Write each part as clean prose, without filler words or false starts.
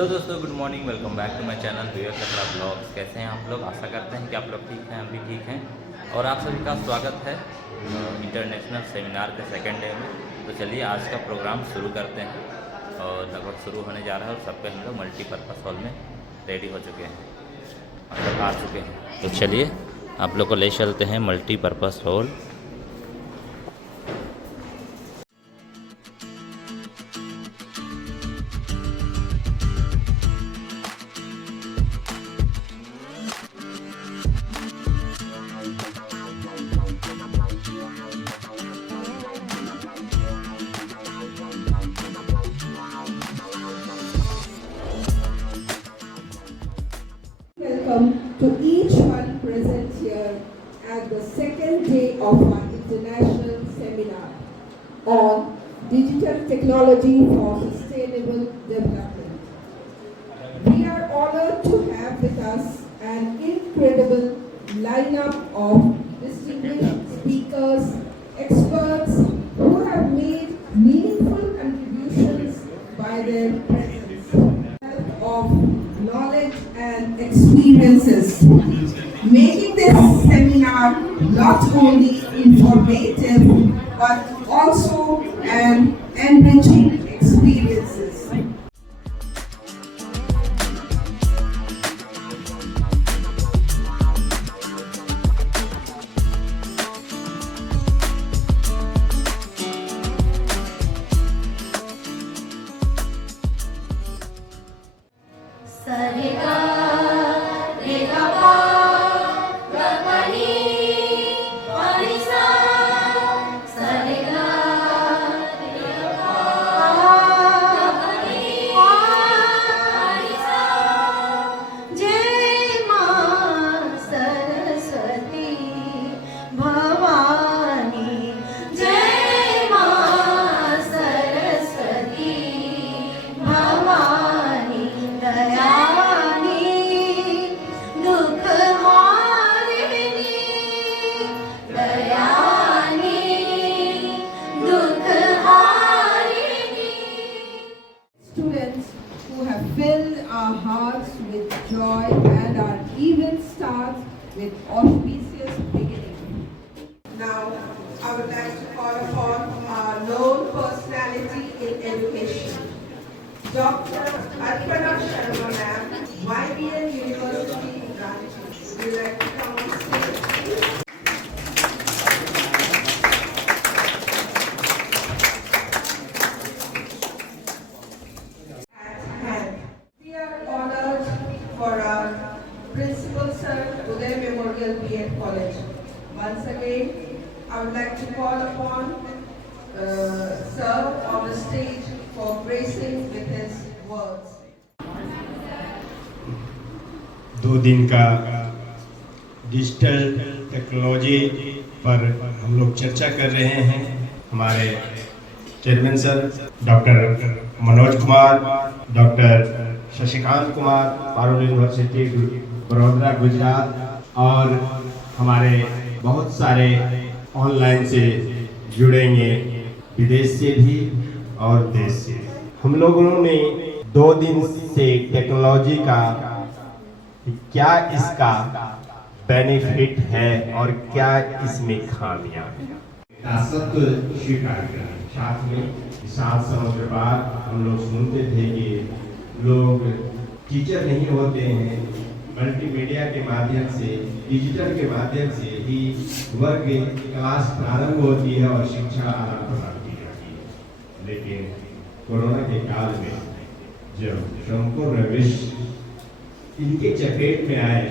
Hello दोस्तों, good morning. Welcome back to my channel Vivek Katra blogs. कैसे हैं आप लोग? आशा करते हैं कि आप लोग ठीक हैं, हम भी ठीक हैं। और आप सभी का स्वागत है इंटरनेशनल सेमिनार के सेकंड डे में। तो चलिए आज का प्रोग्राम शुरू करते हैं और लगभग शुरू होने जा रहा है। और सब पे हम लोग मल्टीपर्पज़ हॉल में रेडी हो चुके हैं, मतलब आ चुके हैं। तो चलिए आप लोग को ले चलते हैं multipurpose hall. Welcome to each one present here at the second day of our international seminar on digital technology for sustainable development. We are honored to have with us an incredible lineup of distinguished speakers, experts who have made meaningful contributions by their presence, of knowledge and experiences, making this seminar not only informative but also an enriching experiences. Students who have filled our hearts with joy, and our event starts with auspicious beginning. Now, I would like to call upon our known personality in education, Dr. Arpana Sharma ma'am, YBN University, Ranchi. Would you like to come on stage, please? We are honored for our Principal Sir, Uday Memorial B.Ed College. Once again, I would like to call upon Sir on the stage for gracing with his words. 2 दिन का digital technology पर हम लोग चर्चा कर रहे हैं। हमारे chairman sir doctor Manoj Kumar, doctor Shashikant Kumar, Parul university Baroda Gujarat, और हमारे बहुत सारे ऑनलाइन से जुड़ेंगे, विदेश से भी और देश से। हम लोगों ने 2 दिन से टेक्नोलॉजी का क्या इसका बेनिफिट है और क्या इसमें खामियां हैं, सत्य स्वीकार करें। साथ में 7 साल के बाद हम लोग सुनते थे कि लोग टीचर नहीं होते हैं, मल्टीमीडिया के माध्यम से, डिजिटल के माध्यम से ही वर्ग क्लास प्रारंभ होती है और शिक्षा आदान प्रदान की जाती है। लेकिन कोरोना के काल में जब संपूर्ण विश्व इनके चपेट में आए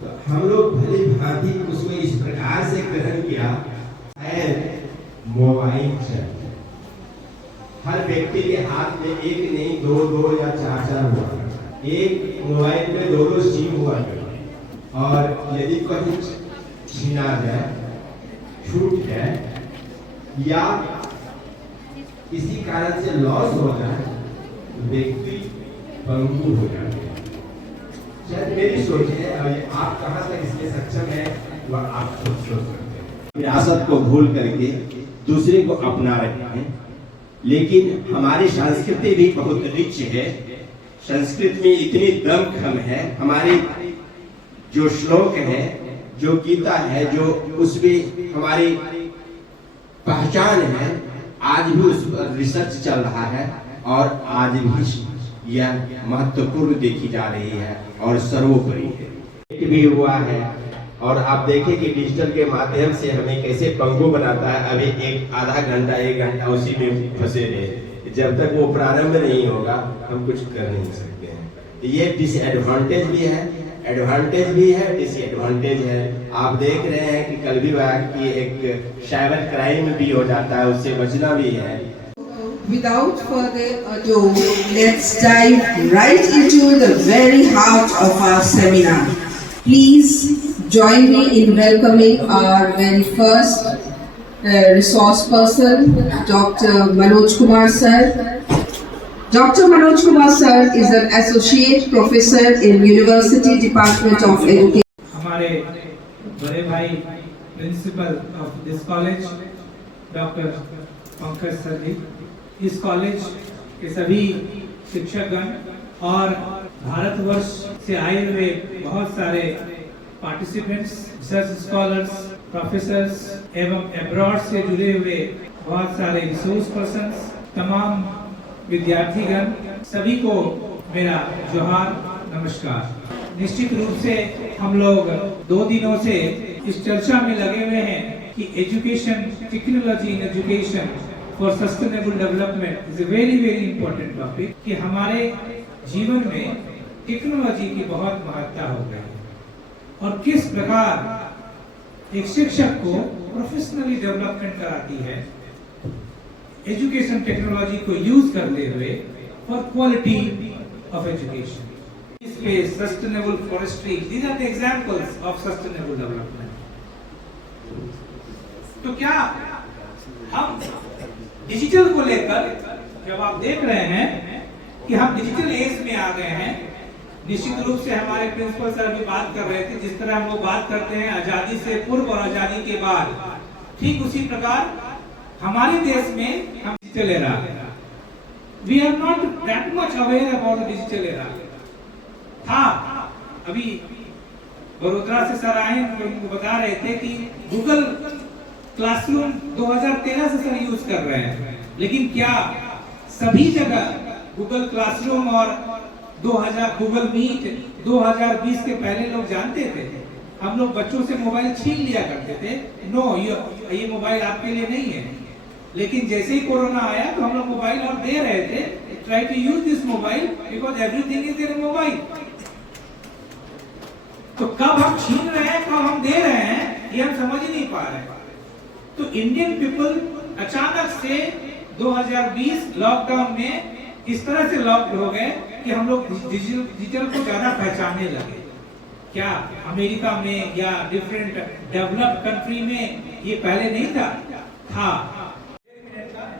तो हम लोग भली भांति उसमें इस प्रकार से ग्रहण किया, मोबाइल चल, हर व्यक्ति के हाथ में एक नहीं 2 या 4 हुआ, एक मोबाइल में 2 सिम हुआ करते। और यदि कहीं छीना जाए, छूट जाए या किसी कारण से लॉस हो जाए, व्यक्ति पंगु हो जाते हैं। शायद मेरी सोच है, और आप कहां तक इसमें सक्षम है वह आप खुद सोच सकते हैं। विरासत को भूल करके दूसरे को अपना रहे हैं, लेकिन हमारी संस्कृति भी बहुत रिच है। संस्कृत में इतनी दमखम है, हमारी जो श्लोक है, जो गीता है, जो उसमें हमारी पहचान है, आज भी उस पर रिसर्च चल रहा है और आज भी यह महत्वपूर्ण देखी जा रही है और सर्वोपरि है। भी हुआ है और आप देखें कि डिजिटल के माध्यम से हमें कैसे पंगु बनाता है। अभी एक आधा घंटा 1 घंटा उसी में फंसे रहे, जब तक वो प्रारंभ नहीं होगा हम कुछ कर नहीं सकते हैं। ये डिसएडवांटेज भी है, एडवांटेज भी है, डिसएडवांटेज है। आप देख रहे हैं कि कल भी कि एक साइबर क्राइम भी हो जाता है, उससे बचना भी है। Without further ado, let's dive right into the very heart of our seminar. Please join me in welcoming our very first resource person, Dr. Manoj Kumar sir. Dr. Manoj Kumar sir is an associate professor in University Department of Education. हमारे बड़े भाई principal of this college doctor Pankaj sir ji, इस college के सभी शिक्षकगण और भारतवर्ष से आए हुए बहुत सारे पार्टिसिपेंट्स, रिसर्च स्कॉलर्स, प्रोफेसर्स एवं एब्रॉड से जुड़े हुए बहुत सारे रिसोर्स पर्संस, तमाम विद्यार्थीगण, सभी को मेरा जोहार, नमस्कार। निश्चित रूप से हम लोग 2 दिनों से इस चर्चा में लगे हुए हैं कि education, technology in education for sustainable development is a very important topic, कि हमारे जीवन में टेक्नोलॉजी की बहुत महत्ता हो गई और किस प्रकार एक शिक्षक को प्रोफेशनली डेवलपमेंट कराती है एजुकेशन टेक्नोलॉजी को यूज करते हुए for quality of education. Space, sustainable forestry, these are the examples of sustainable development. तो क्या हम डिजिटल को लेकर, जब आप देख रहे हैं कि हम डिजिटल एज में आ गए हैं, निश्चित रूप से हमारे प्रिंसिपल सर भी बात कर रहे थे, जिस तरह हम लोग बात करते हैं आजादी से पूर्व और आजादी के बाद, ठीक उसी प्रकार हमारे देश में हम digital era, we are not that much aware about digital era. था अभी बड़ोदरा से सर आए, उनको बता रहे थे कि गूगल क्लासरूम 2013 से सर यूज कर रहे हैं, लेकिन क्या सभी जगह गूगल क्लासरूम और 2000 गूगल मीट 2020 के पहले लोग जानते थे? हम लोग बच्चों से मोबाइल छीन लिया करते थे, नो ये मोबाइल आपके लिए नहीं है। लेकिन जैसे ही कोरोना आया तो हम लोग मोबाइल और दे रहे थे, try to use this mobile because everything is there in mobile. तो कब हम छीन रहे हैं, कब हम दे रहे हैं, ये हम समझ ही नहीं पा रहे हैं। तो इंडियन पीपल अचानक से 2020 लॉकडाउन में इस तरह से लॉक हो गए कि हम लोग डिजिटल को ज्यादा पहचानने लगे। क्या अमेरिका में या डिफरेंट डेवलप्ड कंट्री में ये पहले नहीं था? था।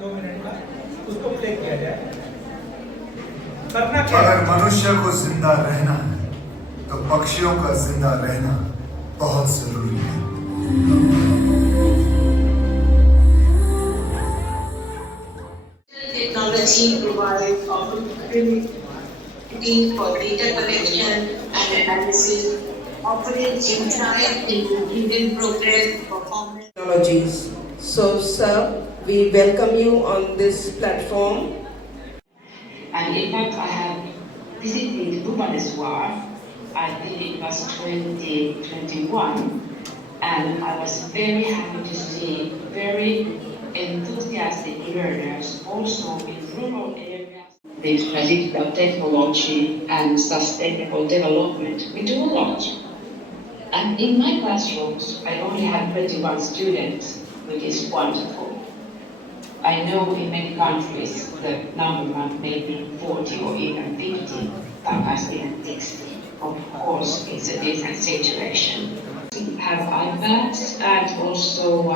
2 मिनट का उसको प्ले किया जाए। करना क्या? अगर मनुष्य को जिंदा रहना है तो पक्षियों का जिंदा रहना बहुत जरूरी है। Technology provides opportunity for data collection and analysis, offering insight into human progress, performance. Technologies. So, sir, we welcome you on this platform. And in fact, I have visited Bhubaneswar. I think it was 2021, and I was very happy to see very enthusiastic learners also in rural areas. They study about technology and sustainable development. We do a lot. And in my classrooms, I only have 21 students, which is wonderful. I know in many countries the number may be 40 or even 50, sometimes even 60. Of course, it's a different situation. We have iPads and also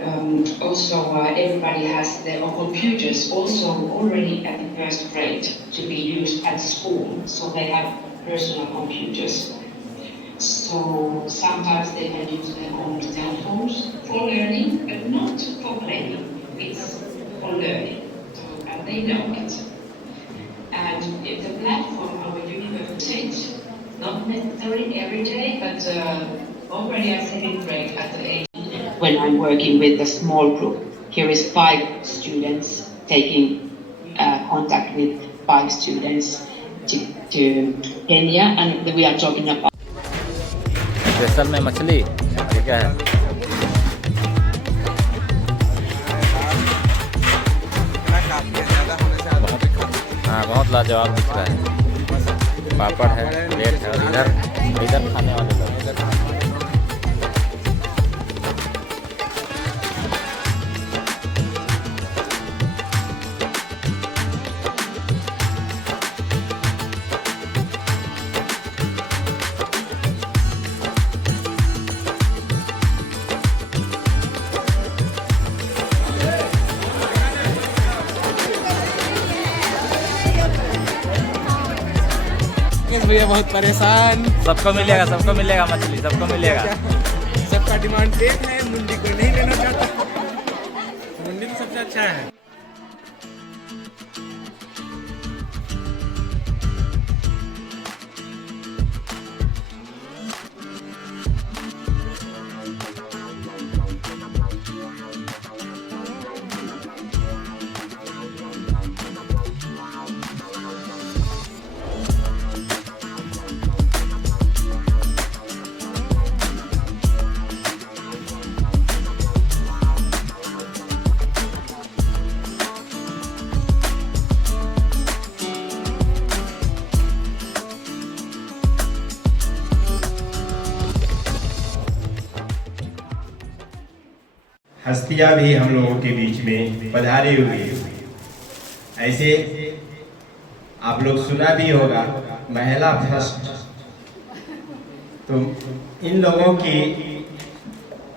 everybody has their own computers also already at the first grade to be used at school, so they have personal computers. So sometimes they can use their own cell phones for learning, but not for playing. It's for learning, and they know it. And if the platform our university. Not necessarily every day, but already I celebrate at the age when I'm working with a small group. Here is 5 students taking contact with 5 students to Kenya, and we are talking about. Special में मछली ये क्या है? हाँ बहुत लाजवाब दिख रहा है। पापड़ है, प्लेट है और इधर खाने वाले लोग। भैया बहुत परेशान। सबको मिलेगा मछली, सबको मिलेगा। सबका डिमांड एक है, मुंडी को नहीं लेना चाहता। मुंडी तो सबसे अच्छा है। हस्तियां भी हम लोगों के बीच में पधारी हुई है। ऐसे आप लोग सुना भी होगा महिला फर्स्ट, तो इन लोगों की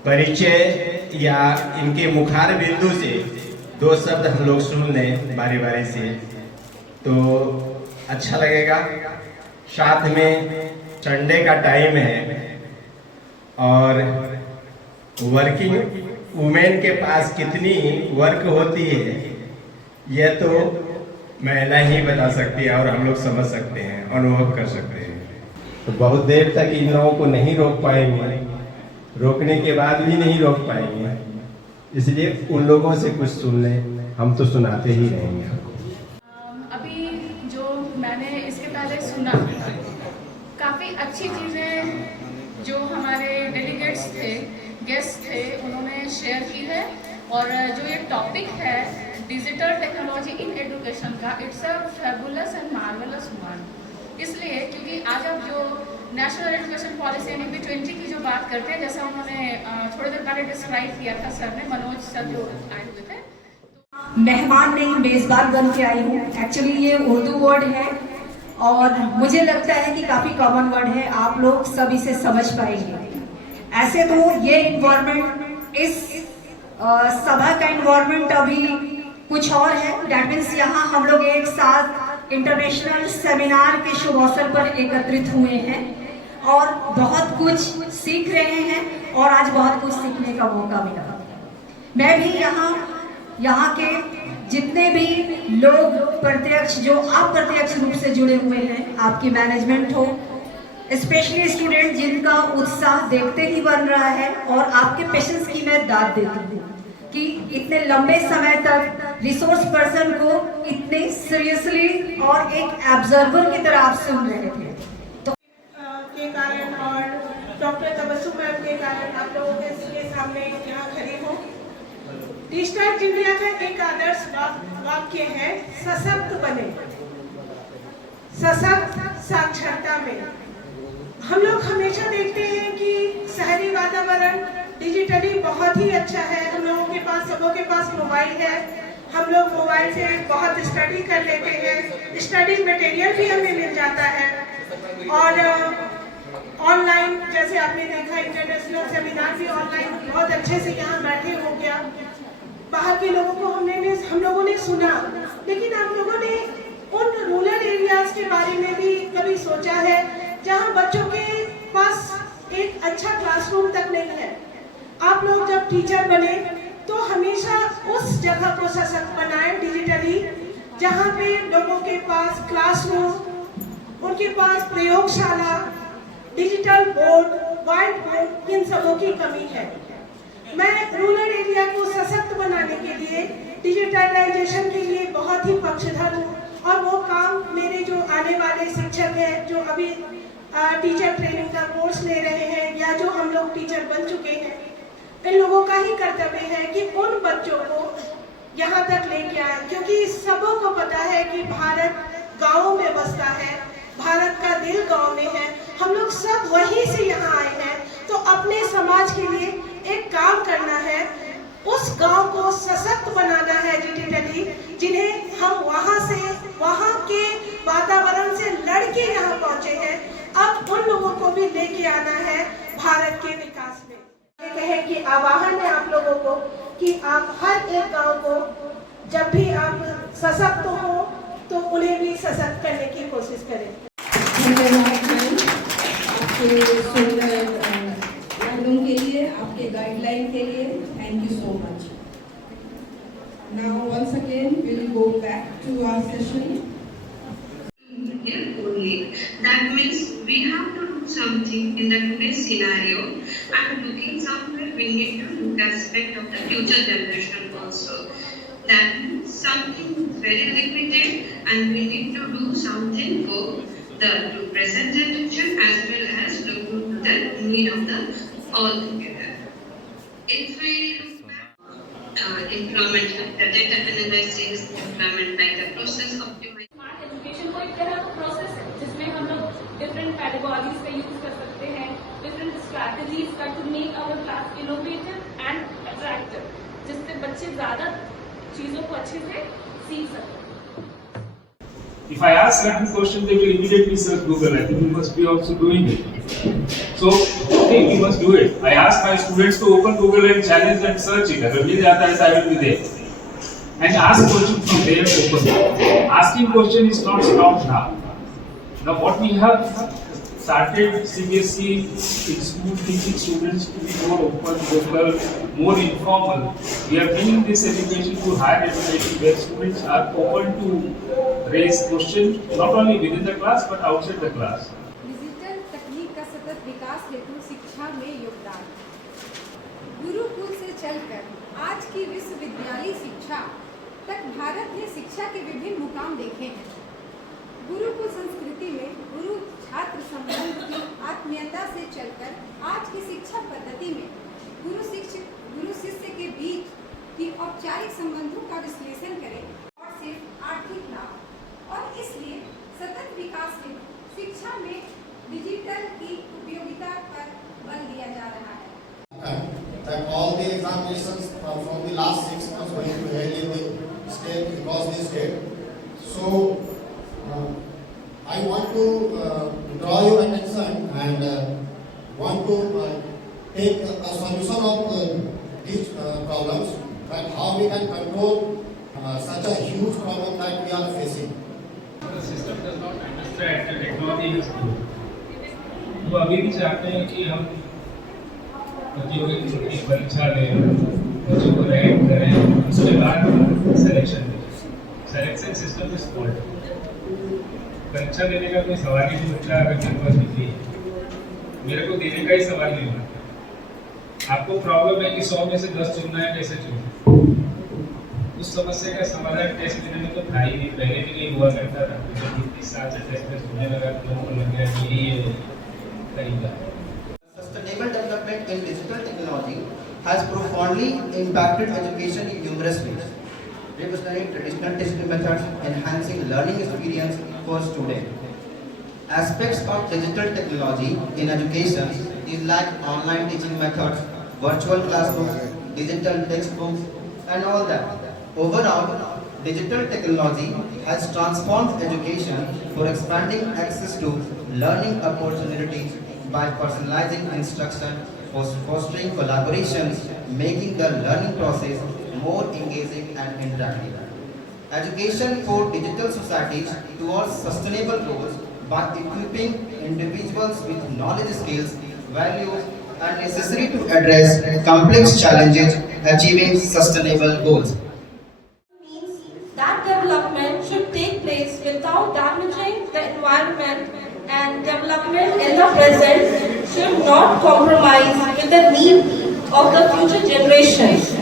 परिचय या इनके मुखार बिंदु से 2 शब्द हम लोग सुन लें बारी बारी से तो अच्छा लगेगा। साथ में संडे का टाइम है और वर्किंग वुमेन के पास कितनी वर्क होती है यह तो महिला ही बता सकती है और हम लोग समझ सकते हैं, अनुभव कर सकते हैं। तो बहुत देर तक इन लोगों को नहीं रोक पाएंगे, रोकने के बाद भी नहीं रोक पाएंगे, इसलिए उन लोगों से कुछ सुन लें, हम तो सुनाते ही रहेंगे आपको। अभी जो मैंने इसके पहले सुना, काफ़ी अच्छी चीज़ें जो हमारे डेलीगेट्स थे, गेस्ट थे, उन्होंने शेयर की है। और जो ये टॉपिक है डिजिटल टेक्नोलॉजी इन एजुकेशन का, it's a fabulous and marvellous one. इसलिए क्योंकि आज आप जो नेशनल एजुकेशन पॉलिसी यानी P20 की जो बात करते हैं, जैसा उन्होंने थोड़ी देर पहले डिस्क्राइब किया था सर ने, मनोज सर जो आए हुए थे। मेहमान नहीं मेजबान बन के आई हूँ। एक्चुअली ये उर्दू वर्ड है और मुझे लगता है कि काफ़ी कॉमन वर्ड है, आप लोग सब इसे समझ पाएंगे। ऐसे तो ये इन्वायरमेंट, इस सभा का इन्वायरमेंट अभी कुछ और है। डैट मीन्स यहाँ हम लोग एक साथ इंटरनेशनल सेमिनार के शुभ अवसर पर एकत्रित हुए हैं और बहुत कुछ सीख रहे हैं और आज बहुत कुछ सीखने का मौका मिला। मैं भी यहाँ के जितने भी लोग प्रत्यक्ष जो अप्रत्यक्ष रूप से जुड़े हुए हैं, आपकी मैनेजमेंट हो, स्पेशली स्टूडेंट जिनका उत्साह देखते ही बन रहा है, और आपके पेशेंस की मैं दाद देती हूँ कि इतने लंबे समय तक रिसोर्स पर्सन को इतने सीरियसली और एक ऑब्जर्वर की तरह आप सुन रहे थे। तो के कारण और डॉक्टर तबस्सुम मैम के कारण आप लोगों के सामने यहाँ खड़ी हूँ। डिजिटल इंडिया का एक आदर्श वाक्य है, सशक्त बने, सशक्त साक्षरता में। हम लोग हमेशा देखते हैं कि शहरी वातावरण डिजिटली बहुत ही अच्छा है। हम लोगों के पास, सबों के पास मोबाइल है, हम लोग मोबाइल से बहुत स्टडी कर लेते हैं, स्टडी मटेरियल भी हमें मिल जाता है। और ऑनलाइन जैसे आपने देखा, इंटरनेशनल सेमिनार भी ऑनलाइन बहुत अच्छे से यहाँ बैठे हो गया। बाहर के लोगों को हम लोगों ने सुना, लेकिन आप लोगों ने उन रूरल एरियाज के बारे में भी कभी सोचा है जहाँ बच्चों के पास एक अच्छा क्लासरूम तक नहीं है? आप लोग जब टीचर बने तो हमेशा उस जगह को सशक्त बनाएं डिजिटली, जहाँ पे लोगों के पास क्लासरूम उनके पास प्रयोगशाला, डिजिटल बोर्ड, व्हाइट बोर्ड, इन सबों की कमी है। मैं रूरल एरिया को सशक्त बनाने के लिए, डिजिटलाइजेशन के लिए बहुत ही पक्षधर हूँ और वो काम मेरे जो आने वाले शिक्षक हैं, जो अभी टीचर ट्रेनिंग का कोर्स ले रहे हैं या जो हम लोग टीचर बन चुके हैं, इन लोगों का ही कर्तव्य है कि उन बच्चों को यहाँ तक लेके आए, क्योंकि सबों को पता है कि भारत गाँवों में बसता है, भारत का दिल गाँव में है, हम लोग सब वहीं से यहाँ आए हैं। तो अपने समाज के लिए एक काम करना है, उस गांव को सशक्त बनाना है डिजिटली, जिन्हें हम वहां से, वहां के वातावरण से लड़के यहाँ पहुंचे हैं, अब उन लोगों को भी लेके आना है भारत के विकास में। कहे कि आह्वान है आप लोगों को कि आप हर एक गांव को जब भी आप सशक्त हो तो उन्हें भी सशक्त करने की कोशिश करें। धन्यवाद मैम, आपके सुंदर वर्णों के लिए, आपके गाइडलाइन के लिए, thank you so much. Now once again we will go back to our session. Here only, that means we have to do something in the today's scenario, and looking somewhere we need to look aspect of the future generation also. That means something very limited, and we need to do something for the present generation as well as look to the need of the all together. If we look at employment like the data analysis, employment like the process optimization. Smart education को एक तरह का process है जिसमें हम लोग different पेडागोजीज का use कर सकते हैं, डिफरेंट स्ट्रैटेजीज का to make our class innovative and attractive, जिससे बच्चे ज्यादा चीजों को अच्छे से सीख सकें। If I ask certain questions, they will immediately search Google. I think you must be also doing it. So, okay, we must do it. I ask my students to open Google and challenge and search it. अगर मिल जाता है, I will be there. And ask questions from there open. Asking question is not stopped now. Now, what we have started CBSE in school teaching students to be more open, vocal, more informal. We are bringing this education to higher education where students are open to raise questions not only within the class but outside the class. Digital तकनीक का सतत विकास हेतु शिक्षा में योगदान। गुरुकुल से चलकर आज की विश्वविद्यालय शिक्षा तक भारत ने शिक्षा के विभिन्न मुकाम देखे हैं। गुरुकुल संस्कृति में गुरु छात्र संबंध की आत्मीयता से चलकर आज की शिक्षा पद्धति में गुरु शिष्य के बीच की औपचारिक संबंधों का विश्लेषण करें और सिर्फ आर्थिक लाभ, और इसलिए सतत विकास में शिक्षा में डिजिटल की उपयोगिता पर बल दिया जा रहा है। That all the examinations from the last 6 months going to held in the state, across the state. So I want to draw your attention and want to take a solution of these problems, that how we can control such a huge problem that we are facing. The system does not understand the technology is good. तो अभी भी चाहते हैं कि हम बच्चों की परीक्षा लें, बच्चों को रैंक करें, उसके बाद सिलेक्शन दें। Selection system is fault. परीक्षा देने का कोई सवाल ही नहीं बच्चा अगर मेरे पास निकली है, मेरे को देने का ही सवाल नहीं होता। आपको प्रॉब्लम है कि 100 में से 10 चुनना है, कैसे चुनना? उस समस्या का समाधान टेस्ट देने में तो था ही नहीं, पहले भी नहीं हुआ करता था। 30 साल से टेस्ट होने लगा तो लोगों को लग गया कि ये तरीका है। Sustainable development in digital technology has profoundly impacted education in numerous ways, revolutionizing traditional teaching methods, enhancing learning experience for students. Aspects of digital technology in education is like online teaching methods, virtual classrooms, digital textbooks, and all that. Overall, digital technology has transformed education for expanding access to learning opportunities by personalizing instruction, fostering collaborations, making the learning process more engaging and interactive. Education for digital societies towards sustainable goals by equipping individuals with knowledge, skills, values, and necessary to address complex challenges, achieving sustainable goals. That development should take place without damaging the environment development in the present should not compromise with the need of the future generations.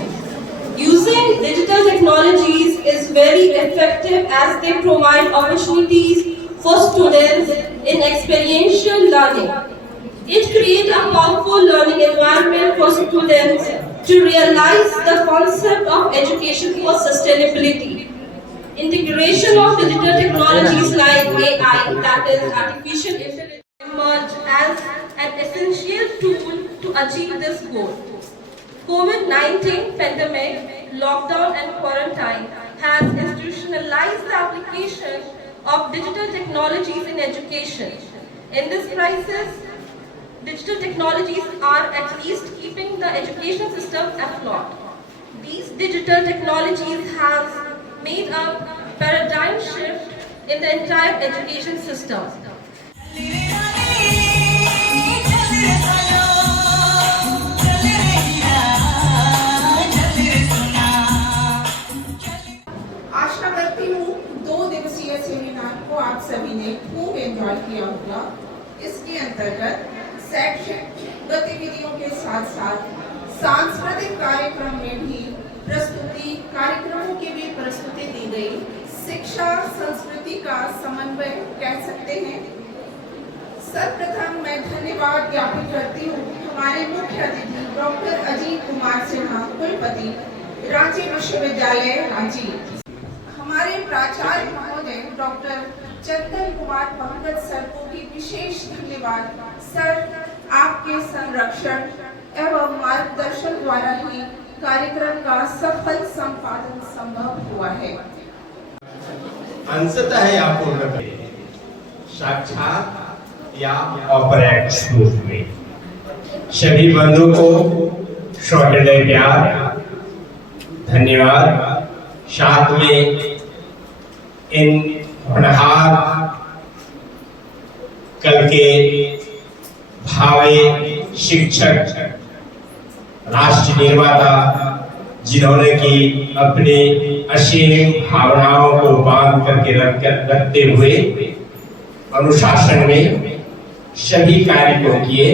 Using digital technologies is very effective as they provide opportunities for students in experiential learning. It creates a powerful learning environment for students to realize the concept of education for sustainability. Integration of digital technologies like AI, that is artificial intelligence, emerge as an essential tool to achieve this goal. COVID-19 pandemic, lockdown and quarantine has institutionalized the application of digital technologies in education. In this crisis, digital technologies are at least keeping the education system afloat. These digital technologies have made a paradigm shift in the entire education system. आशा करती हूँ 2 दिवसीय seminar को आप सभी ने खूब enjoy किया होगा। इसके अंतर्गत शैक्षिक गतिविधियों के साथ साथ सांस्कृतिक कार्यक्रम में भी प्रस्तुति कार्यक्रमों की भी प्रस्तुति दी गई। शिक्षा संस्कृति का समन्वय कह सकते हैं। सर्वप्रथम मैं धन्यवाद ज्ञापित करती हूँ हमारे मुख्य अतिथि डॉक्टर अजीत कुमार सिन्हा, कुलपति रांची विश्वविद्यालय रांची, हमारे प्राचार्य महोदय डॉक्टर चंदन कुमार पंकज सर को भी विशेष धन्यवाद। सर, आपके संरक्षण एवं मार्गदर्शन द्वारा ही कार्यक्रम का सफल संपादन संभव हुआ है। अंशतः या पूर्ण साक्षात या ऑपरेट रूप में सभी बंधुओं को सौहृदय प्यार, धन्यवाद। साथ में इन होनहार कल के भावी शिक्षक, राष्ट्र निर्माता, जिन्होंने की अपने असीम भावनाओं को बांध करके रखते हुए अनुशासन में सभी कार्य को किए,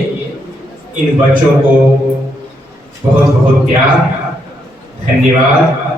इन बच्चों को बहुत बहुत प्यार, धन्यवाद।